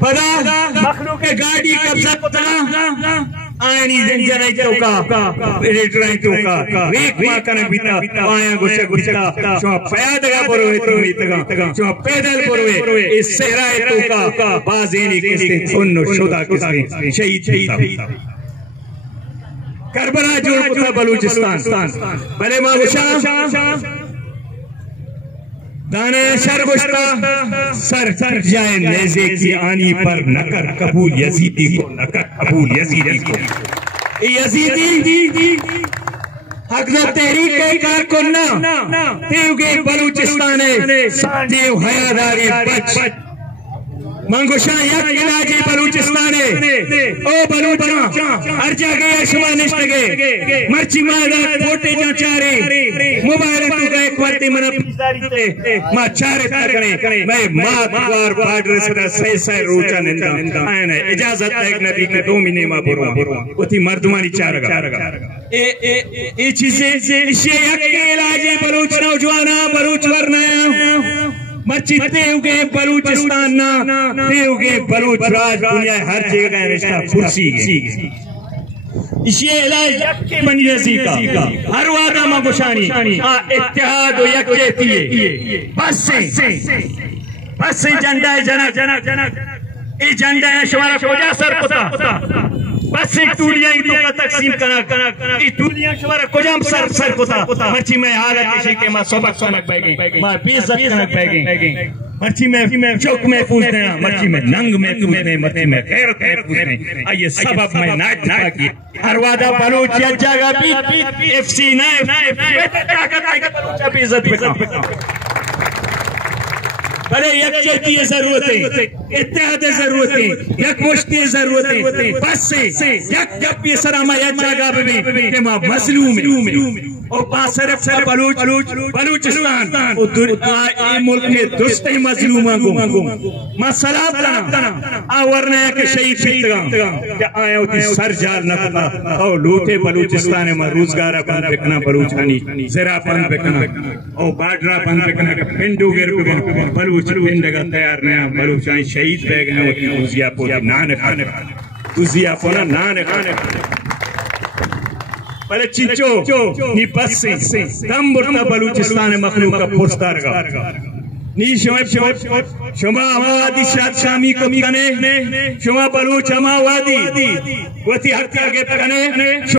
पदा मखलूक गाड़ी कब्जा आनी जंजराई चौका रेटराई चौका वेक मा कने बिता आया गुशे गुशा जो पैदगा परवे तुमी तगा जो पैदल परवे इस सहराए चौका बाजेनी किसके सुन्नो शुदा किसके शहीद करबला जोड़ कुता बलूचिस्तान भले मा गुशा दाने सर गुश्ता सर जाए नेज़े की आनी पर नकर कबूल यजीदी को नकर कबूल यजीदी को यजीदी हक़ तहरीक कारकुन्ना तेवगे बलूचिस्तान सादेव हयादारी बच मंगुशा यक इलाजी बलूचिस्तान ओ बलूचा अर्जा गया शुमा निश्तगे मर्ची मादा फोटे जा चारे मुबारक तू गए क्वार्टी मना पिसारी ते मा चारे तकने मैं मात वार बार्डर सदा सही रोचा निंदा आने इजाजत एक नबी के 2 महीने मा बोरो उती मर्दमानी चारगा ए चीजें इसे यक इलाजी बलूच नौजवाना बलूच वरना मर्ची तेवगे बलूचिस्तान ना तेवगे बलूच राज दुनिया हर जगह का रिश्ता फुर्सी इसे इलाज यक्के बनी रसी का हर वादा मगुशानी इत्तेहाद व यकजहती बस से झंडा जनक ये झंडा है शवारा खोजा सर पुता बस एक टूलियां तो का तकसीम कना ई टूलियां शवारा कोजाम सर पुता मर्ची में हालत किसी के मा सबक सनक बैगे मा बेइज्जत कनक बैगे मर्ची में चौक में पूछते हैं मर्ची में नंग में पूछते मर्ची में गैरत में पूछते आइए सबब में नाच की हर वादा बलूच जगह भी एफसी ना ताकत आएगा बलूच पे इज्जत पे भले यकजहती जरूरत है इत्तेहाद जरूरत है यकमुश्ती जरूरत है बस से यक जब ये सरामा यक जगह में के मा मजलूम और बासरफ बलूचिस्तान ये मुल्क के दुष्ट मजलूमा को मसला आवरना के शहीद क्या आया होती सर जाल नकला और लूटे बलूचिस्तान में रोजगार बंद बिकना बलूचानी जरा बंद बिकना और बाडरा बंद बिकना पिंडू गिर बलूच पिंडगा तैयार नया बलूचानी शहीद बैग है होती उजिया पोला नान खाने उजिया पोला नान खाने भले चिंचो नी बस से दम बुरता बलूचिस्तान मखलूक का पुरस्कार का नी शुमा आवादी शामी को कने शुमा बलूच अमावादी वती हत्या के कने